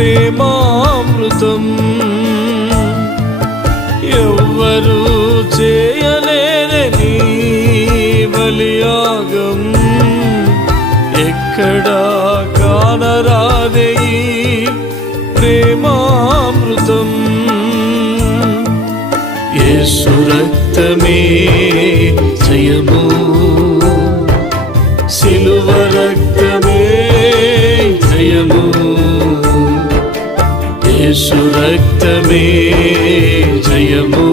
ప్రేమామృతం ఎవ్వరు చేయలేరని బలియాగం ఎక్కడా కానరాదే ప్రేమామృతం యేసు రక్తమే జయము సిలువ రక్తమే జయము యేసు రక్తమే జయము